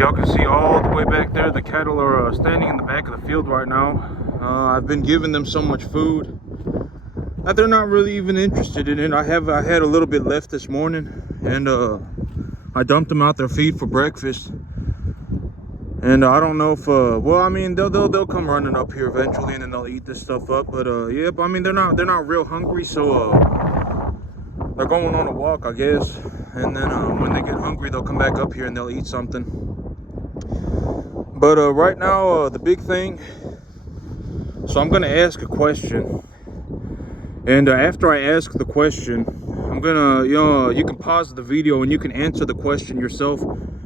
Y'all can see all the way back there, the cattle are standing in the back of the field right now. I've been giving them so much food that they're not really even interested in it. I had a little bit left this morning, and I dumped them out their feed for breakfast. And I don't know if well, I mean, they'll come running up here eventually, and then they'll eat this stuff up. But yeah, I mean, they're not real hungry, so they're going on a walk, I guess. And then when they get hungry, they'll come back up here and they'll eat something. But right now, the big thing. So I'm gonna ask a question, and after I ask the question, I'm gonna, you can pause the video and you can answer the question yourself.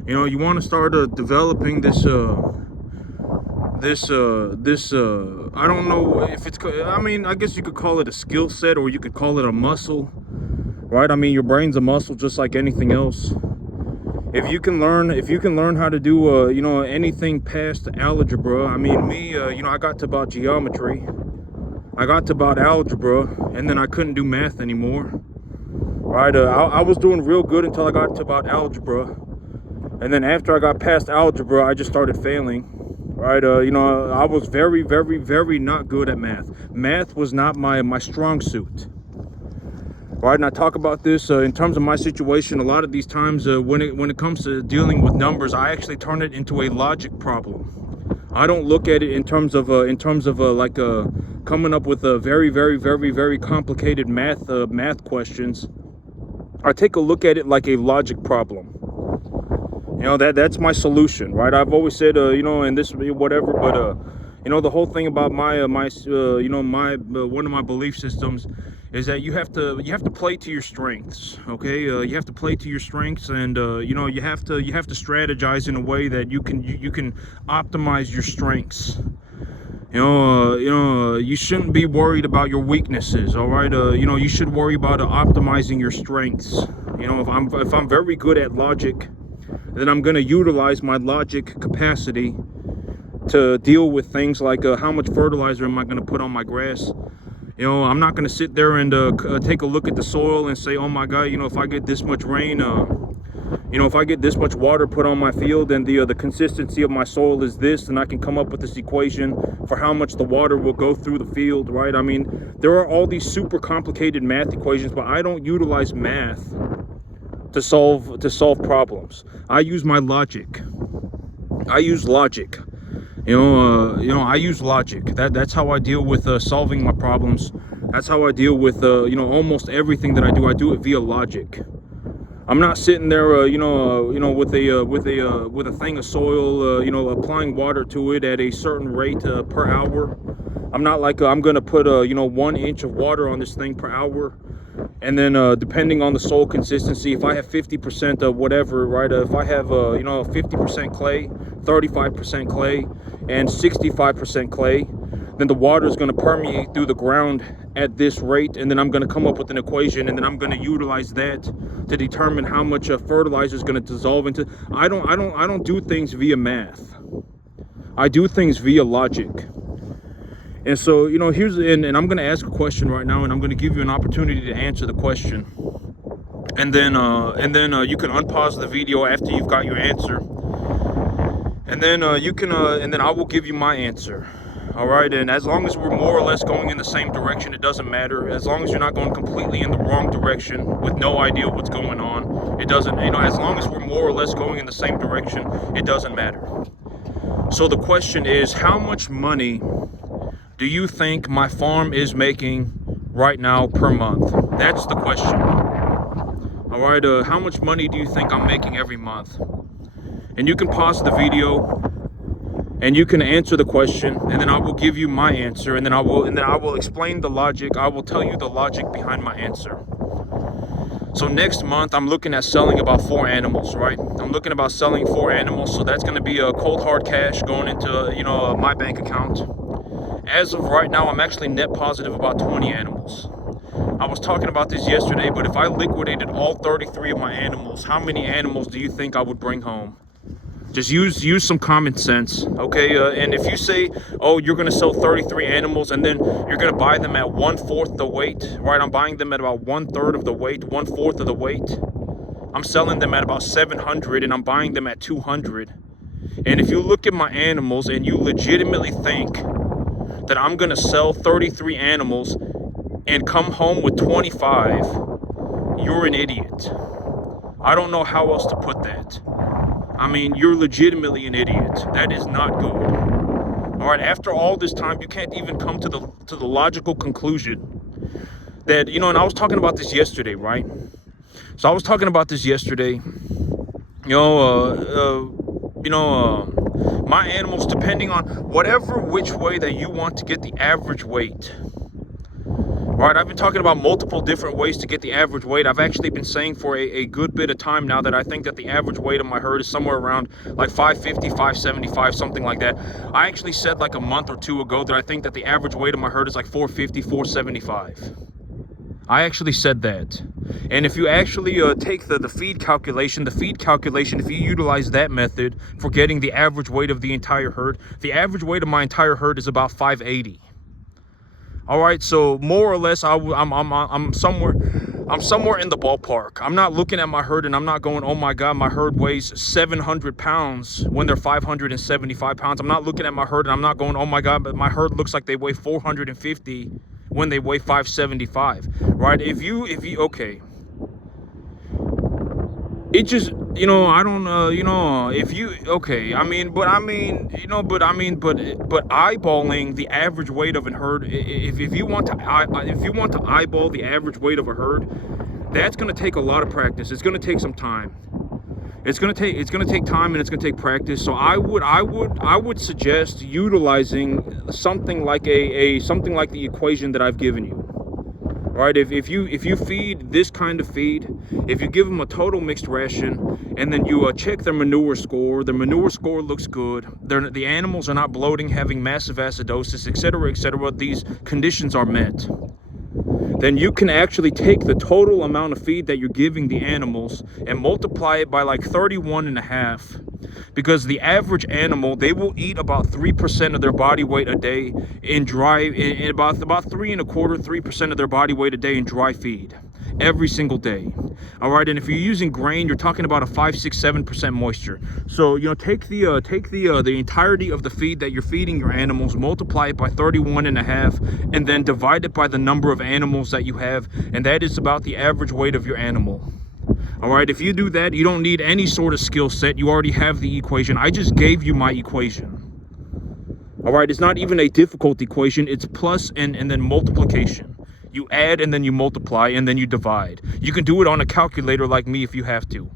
You want to start developing this I don't know if it's, I mean, I guess you could call it a skill set, or you could call it a muscle, right? I mean, your brain's a muscle just like anything else. If you can learn how to do anything past algebra. I mean, me, I got to about geometry, I got to about algebra, and then I couldn't do math anymore, right? I was doing real good until I got to about algebra. And then after I got past algebra, I just started failing, right? I was very, very, very not good at math. Math was not my strong suit, right? And I talk about this in terms of my situation. A lot of these times when it comes to dealing with numbers, I actually turn it into a logic problem. I don't look at it in terms of like coming up with a very, very, very, very complicated math questions. I take a look at it like a logic problem. That's my solution, right? I've always said, and this whatever, but the whole thing about my one of my belief systems is that you have to play to your strengths. Okay, you have to play to your strengths, and you have to strategize in a way that you can optimize your strengths. You shouldn't be worried about your weaknesses. All right, you should worry about optimizing your strengths. If I'm very good at logic, then I'm going to utilize my logic capacity to deal with things like how much fertilizer am I going to put on my grass. I'm not going to sit there and take a look at the soil and say, oh my God, if I get this much rain, if I get this much water put on my field, and the consistency of my soil is this, and I can come up with this equation for how much the water will go through the field, right? I mean, there are all these super complicated math equations, but I don't utilize math to solve problems. I use my logic. I use logic. I use logic. That's how I deal with solving my problems. That's how I deal with almost everything that I do. I do it via logic. I'm not sitting there with a thing of soil, applying water to it at a certain rate per hour. I'm not like I'm gonna put 1 inch of water on this thing per hour. And then depending on the soil consistency, if I have 50% of whatever, right? If I have 50% clay, 35% clay, and 65% clay, then the water is going to permeate through the ground at this rate, and then I'm going to come up with an equation, and then I'm going to utilize that to determine how much fertilizer is going to dissolve into. I don't do things via math. I do things via logic. And so, here's, and I'm going to ask a question right now, and I'm going to give you an opportunity to answer the question. And then you can unpause the video after you've got your answer. And then and then I will give you my answer. All right. And as long as we're more or less going in the same direction, it doesn't matter. As long as you're not going completely in the wrong direction with no idea what's going on, it doesn't, as long as we're more or less going in the same direction, it doesn't matter. So the question is, how much money do you think my farm is making right now per month? That's the question. All right, how much money do you think I'm making every month? And you can pause the video and you can answer the question, and then I will give you my answer, and then I will explain the logic. I will tell you the logic behind my answer. So next month, I'm looking at selling about 4 animals, right? I'm looking about selling 4 animals, so that's going to be a cold hard cash going into, my bank account. As of right now, I'm actually net positive about 20 animals. I was talking about this yesterday, but if I liquidated all 33 of my animals, how many animals do you think I would bring home? Just use some common sense, okay? And if you say, oh, you're going to sell 33 animals and then you're going to buy them at 1/4 the weight, right? I'm buying them at about 1/3 of the weight, 1/4 of the weight. I'm selling them at about 700 and I'm buying them at 200. And if you look at my animals and you legitimately think that I'm gonna sell 33 animals and come home with 25, you're an idiot. I don't know how else to put that. I mean, you're legitimately an idiot. That is not good. All right, after all this time, you can't even come to the logical conclusion that, you know, and I was talking about this yesterday, right? So I was talking about this yesterday. My animals, depending on whatever which way that you want to get the average weight. All right, I've been talking about multiple different ways to get the average weight. I've actually been saying for a good bit of time now that I think that the average weight of my herd is somewhere around like 550, 575, something like that. I actually said like a month or two ago that I think that the average weight of my herd is like 450, 475. I actually said that. And if you actually take the feed calculation, if you utilize that method for getting the average weight of the entire herd, the average weight of my entire herd is about 580. All right, so more or less, I'm somewhere in the ballpark. I'm not looking at my herd and I'm not going, oh my God, my herd weighs 700 pounds when they're 575 pounds. I'm not looking at my herd and I'm not going, oh my God, but my herd looks like they weigh 450 when they weigh 575, right? Okay. It just, I don't, if you, okay, but eyeballing the average weight of a herd, if you want to eyeball the average weight of a herd, that's going to take a lot of practice. It's going to take some time. It's going to take time and it's going to take practice. So I would suggest utilizing something like the equation that I've given you. Right, if you feed this kind of feed, if you give them a total mixed ration, and then you check their manure score looks good, the animals are not bloating, having massive acidosis, etc., these conditions are met, then you can actually take the total amount of feed that you're giving the animals and multiply it by like 31.5. Because the average animal, they will eat about 3% of their body weight a day in dry, in about 3% of their body weight a day in dry feed every single day. All right, and if you're using grain, you're talking about a 5, 6, 7% moisture. So take the entirety of the feed that you're feeding your animals, multiply it by 31.5, and then divide it by the number of animals that you have, and that is about the average weight of your animal. All right, if you do that, you don't need any sort of skill set. You already have the equation. I just gave you my equation. All right, it's not even a difficult equation. It's plus and then multiplication. You add and then you multiply and then you divide. You can do it on a calculator like me if you have to.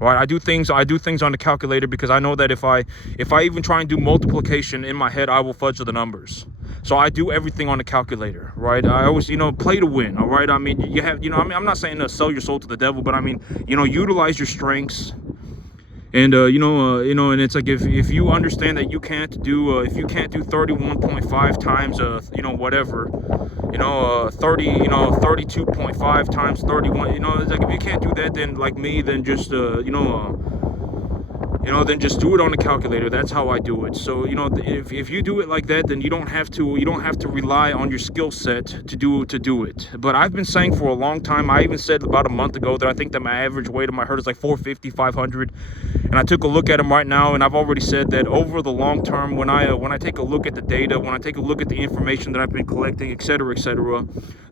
All right, I do things on the calculator because I know that if I even try and do multiplication in my head, I will fudge the numbers. So I do everything on the calculator, right? I always, play to win, all right? I mean, you have, I'm not saying to sell your soul to the devil, but I mean, utilize your strengths. And, and it's like, if you understand that you can't do, if you can't do 31.5 times, whatever, 32.5 times 31, it's like, if you can't do that, then like me, then just, then just do it on the calculator. That's how I do it. So, if you do it like that, then you don't have to rely on your skill set to do it. But I've been saying for a long time, I even said about a month ago that I think that my average weight of my herd is like 450, 500. And I took a look at them right now, and I've already said that over the long term, when I take a look at the data, when I take a look at the information that I've been collecting, etc.,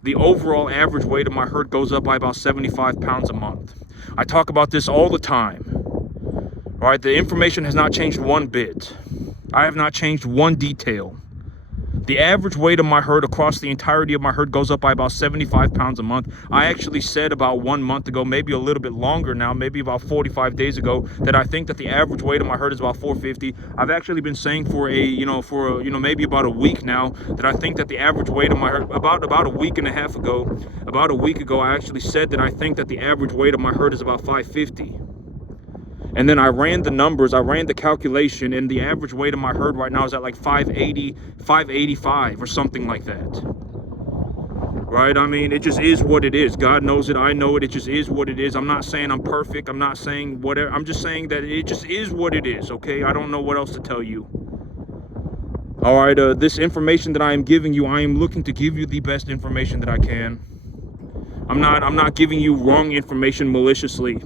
the overall average weight of my herd goes up by about 75 pounds a month. I talk about this all the time. All right, the information has not changed one bit. I have not changed one detail. The average weight of my herd across the entirety of my herd goes up by about 75 pounds a month. I actually said about 1 month ago, maybe a little bit longer now, maybe about 45 days ago, that I think that the average weight of my herd is about 450. I've actually been saying for maybe about a week now that I think that the average weight of my herd, about a week and a half ago, about a week ago, I actually said that I think that the average weight of my herd is about 550. And then I ran the numbers, I ran the calculation, and the average weight of my herd right now is at like 580, 585 or something like that. Right? I mean, it just is what it is. God knows it. I know it. It just is what it is. I'm not saying I'm perfect. I'm not saying whatever. I'm just saying that it just is what it is, okay? I don't know what else to tell you. All right, this information that I am giving you, I am looking to give you the best information that I can. I'm not giving you wrong information maliciously.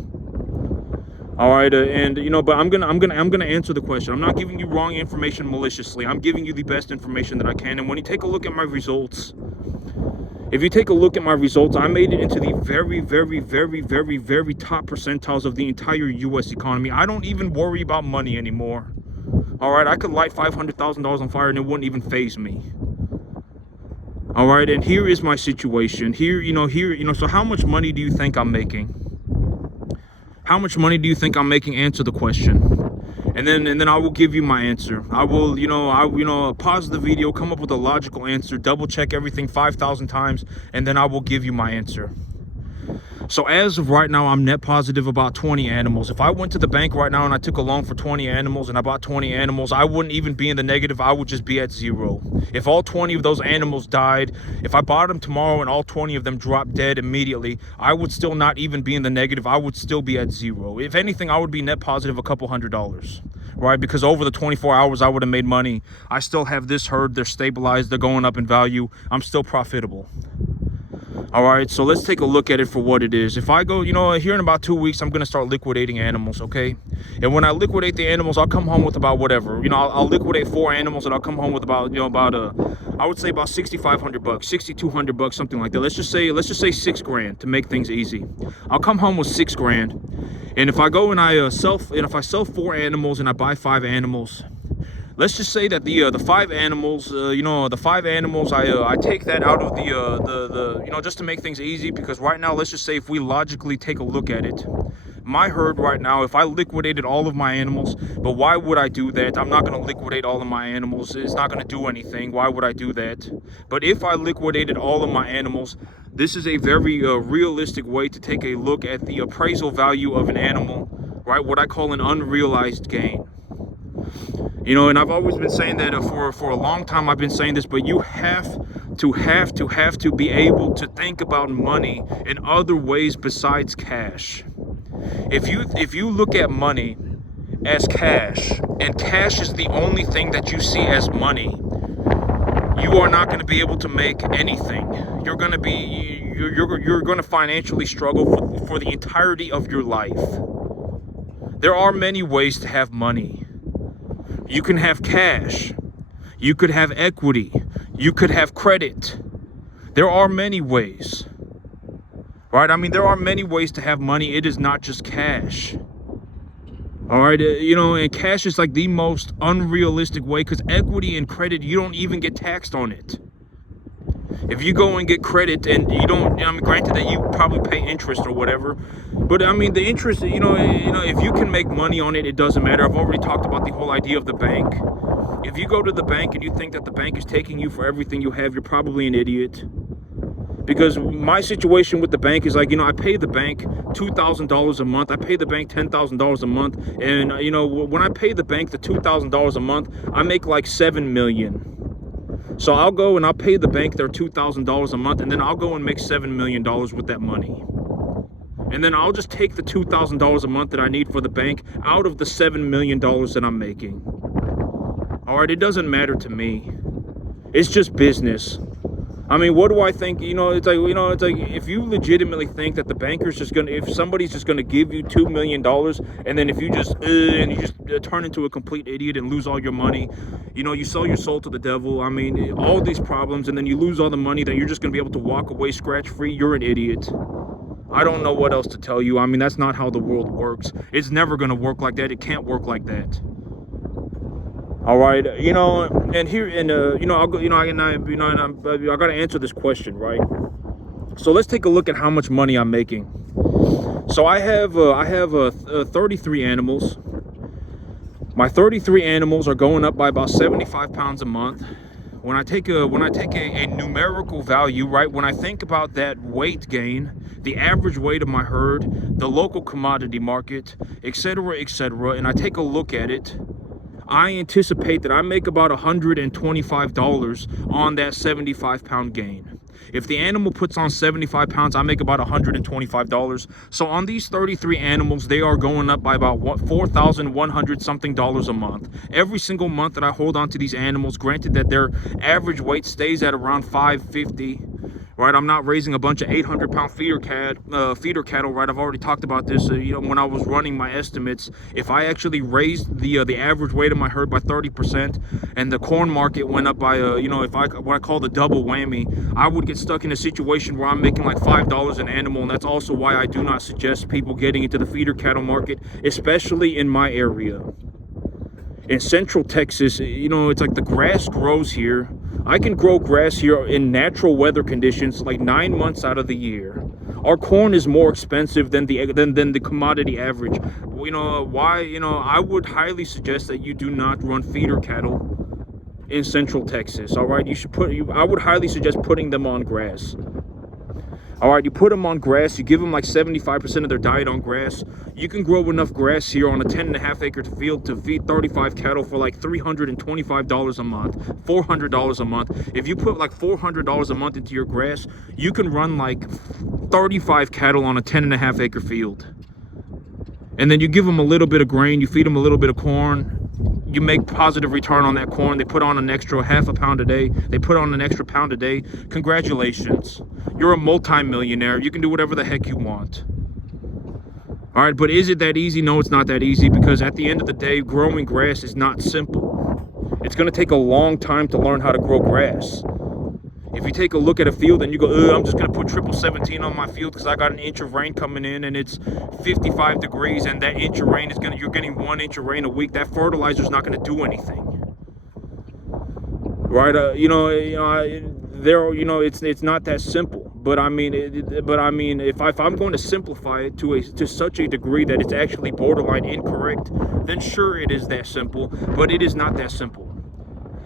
All right, and but I'm gonna answer the question. I'm not giving you wrong information maliciously. I'm giving you the best information that I can. And when you take a look at my results, if you take a look at my results, I made it into the very, very, very, very, very top percentiles of the entire U.S. economy. I don't even worry about money anymore. All right, I could light $500,000 on fire and it wouldn't even faze me. All right, and here is my situation. So how much money do you think I'm making? How much money do you think I'm making? Answer the question. And then I will give you my answer. I will, pause the video, come up with a logical answer, double check everything 5,000 times, and then I will give you my answer. So as of right now, I'm net positive about 20 animals. If I went to the bank right now and I took a loan for 20 animals and I bought 20 animals, I wouldn't even be in the negative. I would just be at zero. If all 20 of those animals died, if I bought them tomorrow and all 20 of them dropped dead immediately, I would still not even be in the negative. I would still be at zero. If anything, I would be net positive a couple $100s, right? Because over the 24 hours, I would have made money. I still have this herd. They're stabilized. They're going up in value. I'm still profitable. All right, so let's take a look at it for what it is. If I go, here in about 2 weeks, I'm going to start liquidating animals, okay? And when I liquidate the animals, I'll come home with about whatever. I'll liquidate 4 animals and I'll come home with about, I would say about $6,500, $6,200, something like that. Let's just say $6,000 to make things easy. I'll come home with $6,000. And if I go and if I sell 4 animals and I buy 5 animals, let's just say that the 5 animals, the 5 animals, I take that out of the just to make things easy, because right now, let's just say if we logically take a look at it, my herd right now, if I liquidated all of my animals, but why would I do that? I'm not going to liquidate all of my animals. It's not going to do anything. Why would I do that? But if I liquidated all of my animals, this is a very realistic way to take a look at the appraisal value of an animal, right? What I call an unrealized gain. And I've always been saying that for a long time. I've been saying this, but you have to be able to think about money in other ways besides cash. If you look at money as cash, and cash is the only thing that you see as money, you are not going to be able to make anything. You're going to financially struggle for the entirety of your life. There are many ways to have money. You can have cash. You could have equity. You could have credit. There are many ways, right? I mean, there are many ways to have money. It is not just cash. All right, and cash is like the most unrealistic way, because equity and credit, you don't even get taxed on it. If you go and get credit and you don't, granted that you probably pay interest or whatever, but I mean, the interest, if you can make money on it, it doesn't matter. I've already talked about the whole idea of the bank. If you go to the bank and you think that the bank is taking you for everything you have, you're probably an idiot. Because my situation with the bank is like, I pay the bank $2,000 a month. I pay the bank $10,000 a month. And, when I pay the bank the $2,000 a month, I make like $7 million. So I'll go and I'll pay the bank their $2,000 a month, and then I'll go and make $7 million with that money. And then I'll just take the $2,000 a month that I need for the bank out of the $7 million that I'm making. All right, it doesn't matter to me. It's just business. I mean, what do I think? It's like if you legitimately think that the banker's if somebody's just gonna give you $2 million, and then if you just turn into a complete idiot and lose all your money, you sell your soul to the devil. I mean, all these problems, and then you lose all the money, that you're just gonna be able to walk away scratch free. You're an idiot. I don't know what else to tell you. I mean, that's not how the world works. It's never gonna work like that. It can't work like that. All right, and here, and I'll go, I gotta answer this question, right? So let's take a look at how much money I'm making. So I have 33 animals. My 33 animals are going up by about 75 pounds a month. When I take a numerical value, right? When I think about that weight gain, the average weight of my herd, the local commodity market, etc., and I take a look at it, I anticipate that I make about $125 on that 75-pound gain. If the animal puts on 75 pounds, I make about $125. So on these 33 animals, they are going up by about $4,100 something a month. Every single month that I hold on to these animals, granted that their average weight stays at around 550, right? I'm not raising a bunch of 800-pound feeder cattle, right? I've already talked about this. When I was running my estimates, if I actually raised the average weight of my herd by 30%, and the corn market went up by if what I call the double whammy, I would get stuck in a situation where I'm making like $5 an animal, and that's also why I do not suggest people getting into the feeder cattle market, especially in my area. In Central Texas, it's like the grass grows here. I can grow grass here in natural weather conditions like 9 months out of the year. Our corn is more expensive than the commodity average. Why? I would highly suggest that you do not run feeder cattle in Central Texas. All right, I would highly suggest putting them on grass. All right, you put them on grass, you give them like 75% of their diet on grass. You can grow enough grass here on a 10.5-acre field to feed 35 cattle for like $325 a month, $400 a month. If you put like $400 a month into your grass, you can run like 35 cattle on a 10.5-acre field. And then you give them a little bit of grain, you feed them a little bit of corn. You make positive return on that corn. They put on an extra half a pound a day. They put on an extra pound a day. Congratulations. You're a multi-millionaire. You can do whatever the heck you want. All right, but is it that easy? No, it's not that easy, because at the end of the day, growing grass is not simple. It's going to take a long time to learn how to grow grass. If you take a look at a field and you go, I'm just going to put 17 on my field because I got an inch of rain coming in and it's 55 degrees, and that inch of rain you're getting 1 inch of rain a week, that fertilizer is not going to do anything. Right? It's not that simple. But I mean, if I'm going to simplify it to such a degree that it's actually borderline incorrect, then sure, it is that simple. But it is not that simple.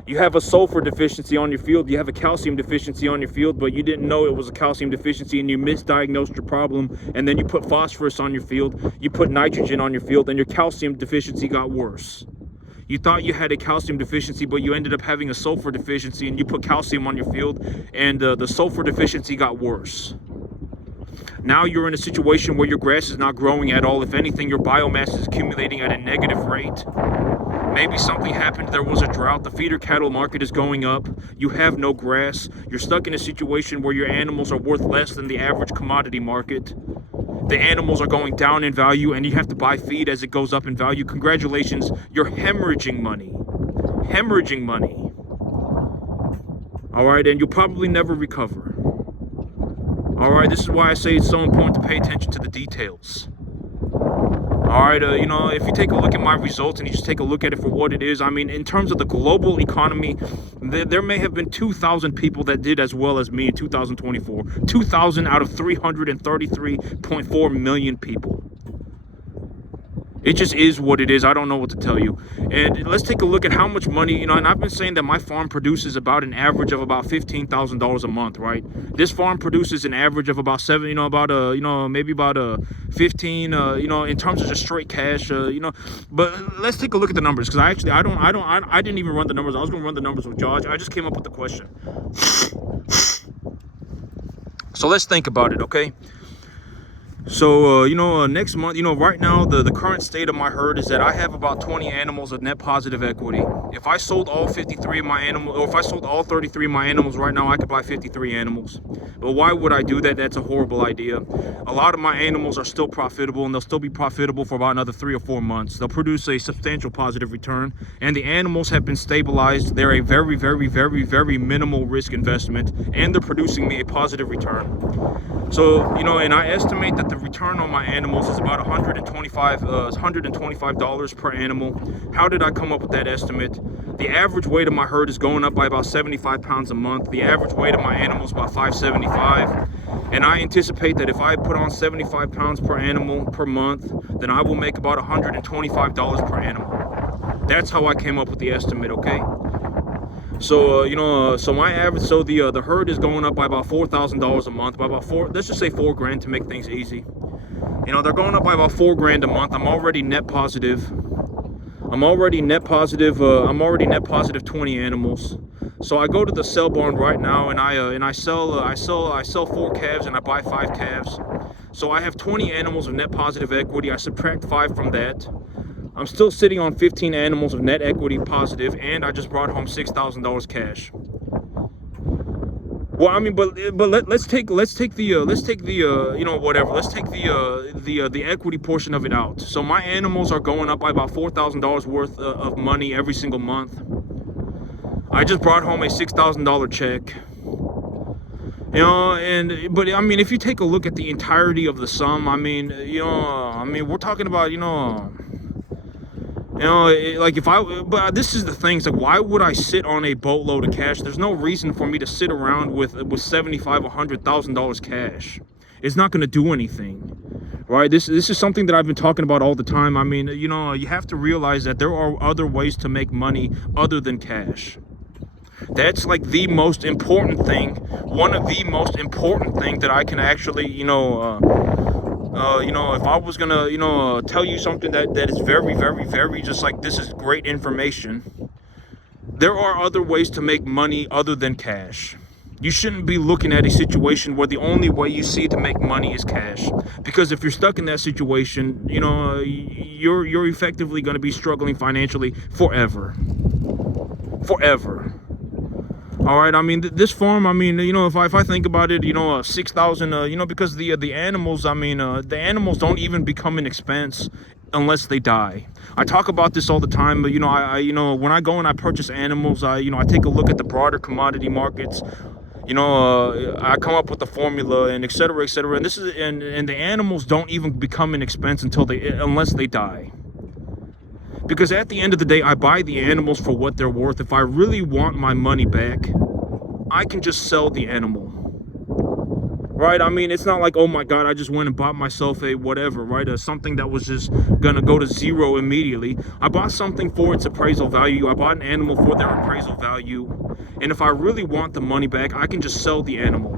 You have a sulfur deficiency on your field, you have a calcium deficiency on your field, but you didn't know it was a calcium deficiency and you misdiagnosed your problem, and then you put phosphorus on your field, you put nitrogen on your field, and your calcium deficiency got worse. You thought you had a calcium deficiency, but you ended up having a sulfur deficiency, and you put calcium on your field, and the sulfur deficiency got worse. Now you're in a situation where your grass is not growing at all. If anything, your biomass is accumulating at a negative rate. Maybe something happened, there was a drought, the feeder cattle market is going up, you have no grass, you're stuck in a situation where your animals are worth less than the average commodity market. The animals are going down in value and you have to buy feed as it goes up in value. Congratulations, you're hemorrhaging money. Hemorrhaging money. All right, and you'll probably never recover. All right, this is why I say it's so important to pay attention to the details. All right, if you take a look at my results and you just take a look at it for what it is, I mean, in terms of the global economy, there may have been 2,000 people that did as well as me in 2024. 2,000 out of 333.4 million people. It just is what it is. I don't know what to tell you. And let's take a look at how much money, and I've been saying that my farm produces about an average of about $15,000 a month, right? This farm produces an average of about 15, in terms of just straight cash, but let's take a look at the numbers, because I didn't even run the numbers. I was going to run the numbers with Josh. I just came up with the question. So let's think about it, okay? So, next month, right now, the current state of my herd is that I have about 20 animals of net positive equity. If I sold all 53 of my animals, or if I sold all 33 of my animals right now, I could buy 53 animals. But why would I do that? That's a horrible idea. A lot of my animals are still profitable, and they'll still be profitable for about another 3 or 4 months. They'll produce a substantial positive return, and the animals have been stabilized. They're a very, very, very, very minimal risk investment, and they're producing me a positive return. So, and I estimate that the return on my animals is about $125 per animal. How did I come up with that estimate? The average weight of my herd is going up by about 75 pounds a month. The average weight of my animals is about 575. And I anticipate that if I put on 75 pounds per animal per month, then I will make about $125 per animal. That's how I came up with the estimate, okay? So, so my average, so the herd is going up by about $4,000 a month, by about let's just say $4,000 to make things easy. They're going up by about $4,000 a month. I'm already net positive. I'm already net positive 20 animals. So I go to the sell barn right now and I sell 4 calves and I buy 5 calves. So I have 20 animals of net positive equity. I subtract 5 from that. I'm still sitting on 15 animals of net equity positive, and I just brought home $6,000 cash. Well, I mean, but let's take the you know, whatever. Let's take the equity portion of it out. So my animals are going up by about $4,000 worth of money every single month. I just brought home a $6,000 check. You know, but I mean, if you take a look at the entirety of the sum, I mean, you know, I mean, we're talking about, like if I, but this is the thing, it's like, why would I sit on a boatload of cash? There's no reason for me to sit around with $75,000 or $100,000 cash. It's not going to do anything, right? This is something that I've been talking about all the time. I mean, you know, you have to realize that there are other ways to make money other than cash. That's like the most important thing, one of the most important thing that I can actually, you know, if I was gonna, tell you something that is very, very, very, just like, this is great information. There are other ways to make money other than cash. You shouldn't be looking at a situation where the only way you see to make money is cash. Because if you're stuck in that situation, you know, you're effectively going to be struggling financially forever. Forever. All right, I mean, this farm, I mean, you know, if I think about it, you know, 6,000, you know, because the animals, I mean, the animals don't even become an expense unless they die. I talk about this all the time, but, you know, I you know, when I go and I purchase animals, I take a look at the broader commodity markets. You know, I come up with the formula and et cetera, and this is, and the animals don't even become an expense unless they die. Because at the end of the day, I buy the animals for what they're worth. If I really want my money back, I can just sell the animal. Right? I mean, it's not like, oh my God, I just went and bought myself a whatever, right? Something that was just gonna go to zero immediately. I bought something for its appraisal value. I bought an animal for their appraisal value. And if I really want the money back, I can just sell the animal.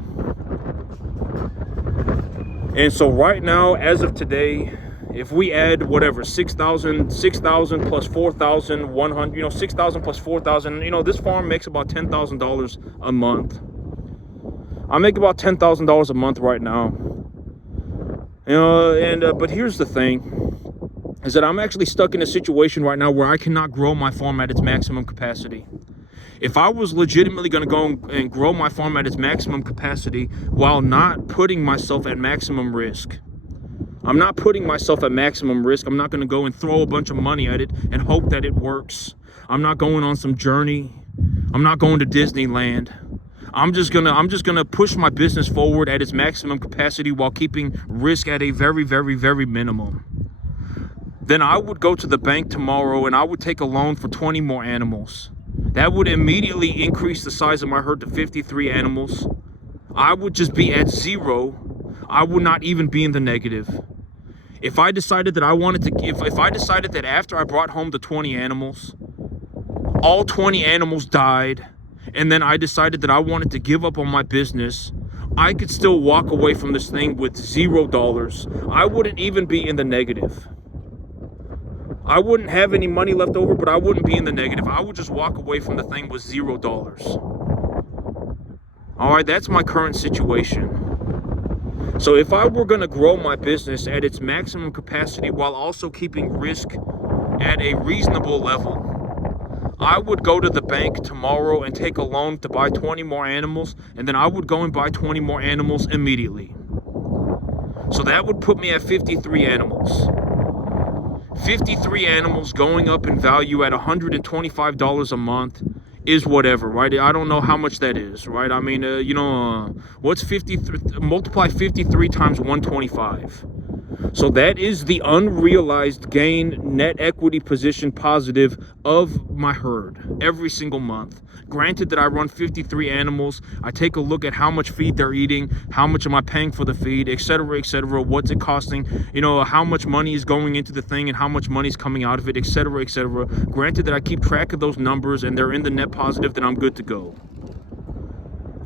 And so right now, as of today, if we add whatever, 6,000 plus 4,100, you know, 6,000 plus 4,000, you know, this farm makes about $10,000 a month. I make about $10,000 a month right now. You know, and but here's the thing, is that I'm actually stuck in a situation right now where I cannot grow my farm at its maximum capacity. If I was legitimately going to go and grow my farm at its maximum capacity while not putting myself at maximum risk, I'm not putting myself at maximum risk. I'm not going to go and throw a bunch of money at it and hope that it works. I'm not going on some journey. I'm not going to Disneyland. I'm just gonna push my business forward at its maximum capacity while keeping risk at a very, very, very minimum. Then I would go to the bank tomorrow and I would take a loan for 20 more animals. That would immediately increase the size of my herd to 53 animals. I would just be at zero. I would not even be in the negative. If I decided that I wanted to, if I decided that after I brought home the 20 animals, all 20 animals died, and then I decided that I wanted to give up on my business, I could still walk away from this thing with $0. I wouldn't even be in the negative. I wouldn't have any money left over, but I wouldn't be in the negative. I would just walk away from the thing with $0. All right, that's my current situation. So if I were going to grow my business at its maximum capacity while also keeping risk at a reasonable level, I would go to the bank tomorrow and take a loan to buy 20 more animals, and then I would go and buy 20 more animals immediately. So that would put me at 53 animals. 53 animals going up in value at $125 a month is whatever, right? I don't know how much that is, right? I mean, what's 53, multiply 53 times 125. So that is the unrealized gain, net equity position positive of my herd every single month. Granted that I run 53 animals, I take a look at how much feed they're eating, how much am I paying for the feed, etc., what's it costing, how much money is going into the thing and how much money is coming out of it, etc., etc. Granted that I keep track of those numbers and they're in the net positive, then I'm good to go.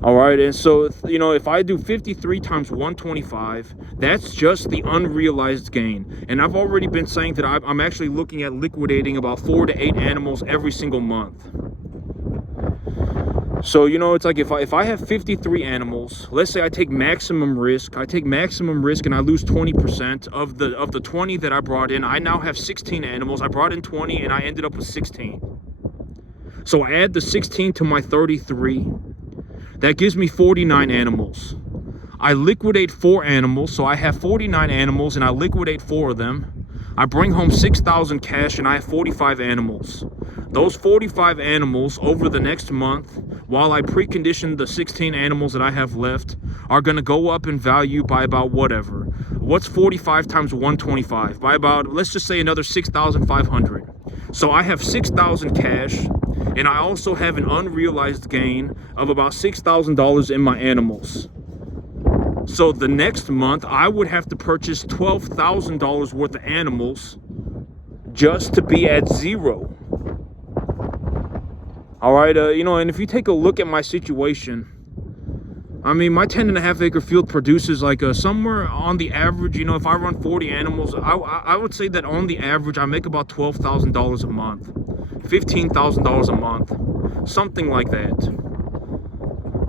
All right, and so, if I do 53 times 125, that's just the unrealized gain. And I've already been saying that I'm actually looking at liquidating about 4 to 8 animals every single month. So, it's like if I have 53 animals, let's say I take maximum risk and I lose 20% of the 20 that I brought in. I now have 16 animals. I brought in 20 and I ended up with 16. So I add the 16 to my 33. That gives me 49 animals. I liquidate 4 animals, so I have 49 animals, and I liquidate 4 of them. I bring home 6,000 cash, and I have 45 animals. Those 45 animals over the next month, while I precondition the 16 animals that I have left, are going to go up in value by about whatever. What's 45 times 125? By about, let's just say, another 6,500. So I have 6,000 cash, and I also have an unrealized gain of about $6,000 in my animals. So the next month, I would have to purchase $12,000 worth of animals just to be at zero. All right, and if you take a look at my situation, I mean, my 10.5 acre field produces like somewhere on the average, if I run 40 animals, I would say that on the average, I make about $12,000 a month, $15,000 a month, something like that.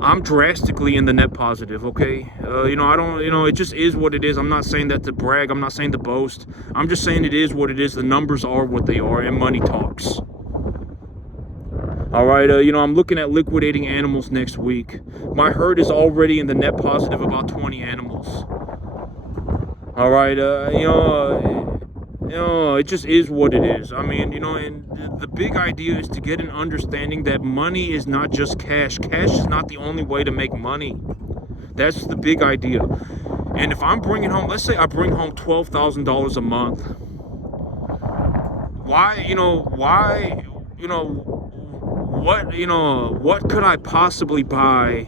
I'm drastically in the net positive, okay? I don't, it just is what it is. I'm not saying that to brag. I'm not saying to boast. I'm just saying it is what it is. The numbers are what they are, and money talks. All right, I'm looking at liquidating animals next week. My herd is already in the net positive about 20 animals. All right, it just is what it is. I mean, and the big idea is to get an understanding that money is not just cash. Cash is not the only way to make money. That's the big idea. And if I'm bringing home, let's say I bring home $12,000 a month. What could I possibly buy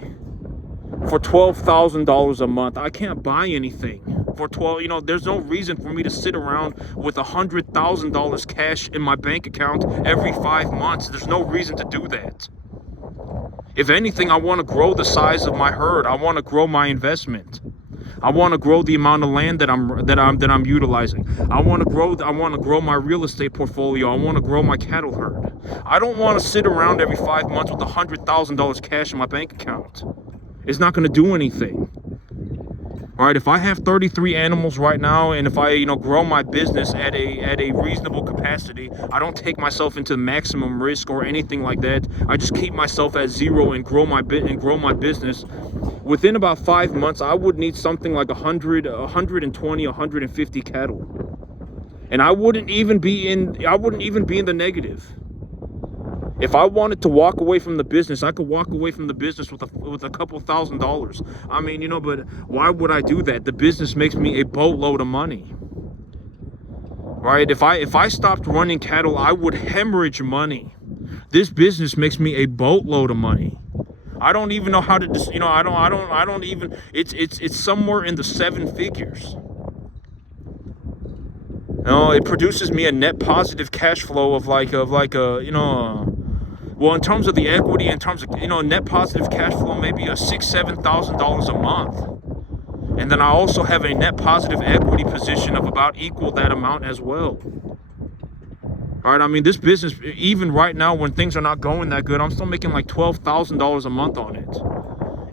for $12,000 a month? I can't buy anything. For 12, there's no reason for me to sit around with $100,000 cash in my bank account every 5 months. There's no reason to do that. If anything, I want to grow the size of my herd. I want to grow my investment. I want to grow the amount of land that I'm utilizing. I want to grow my real estate portfolio. I want to grow my cattle herd. I don't want to sit around every 5 months with $100,000 cash in my bank account. It's not going to do anything. All right, if I have 33 animals right now, and if I, grow my business at a reasonable capacity, I don't take myself into maximum risk or anything like that. I just keep myself at zero and grow my business. Within about 5 months, I would need something like 100, 120, 150 cattle, and I wouldn't even be in the negative. If I wanted to walk away from the business, I could walk away from the business with a couple $1,000s. I mean, but why would I do that? The business makes me a boatload of money. Right? If I stopped running cattle, I would hemorrhage money. This business makes me a boatload of money. I don't even know how to I don't even it's somewhere in the 7 figures. It produces me a net positive cash flow of well, in terms of the equity, in terms of, net positive cash flow, maybe a $6,000-7,000 a month. And then I also have a net positive equity position of about equal that amount as well. All right, I mean, this business, even right now when things are not going that good, I'm still making like $12,000 a month on it.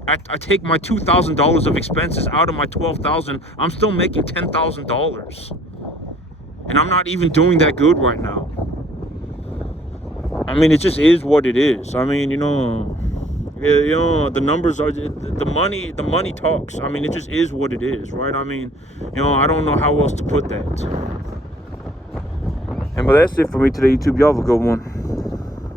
I take my $2,000 of expenses out of my $12,000, I'm still making $10,000. And I'm not even doing that good right now. I mean, it just is what it is. I mean, the numbers are, the money talks. I mean, it just is what it is, right? I mean, I don't know how else to put that. And but that's it for me today, YouTube. Y'all have a good one.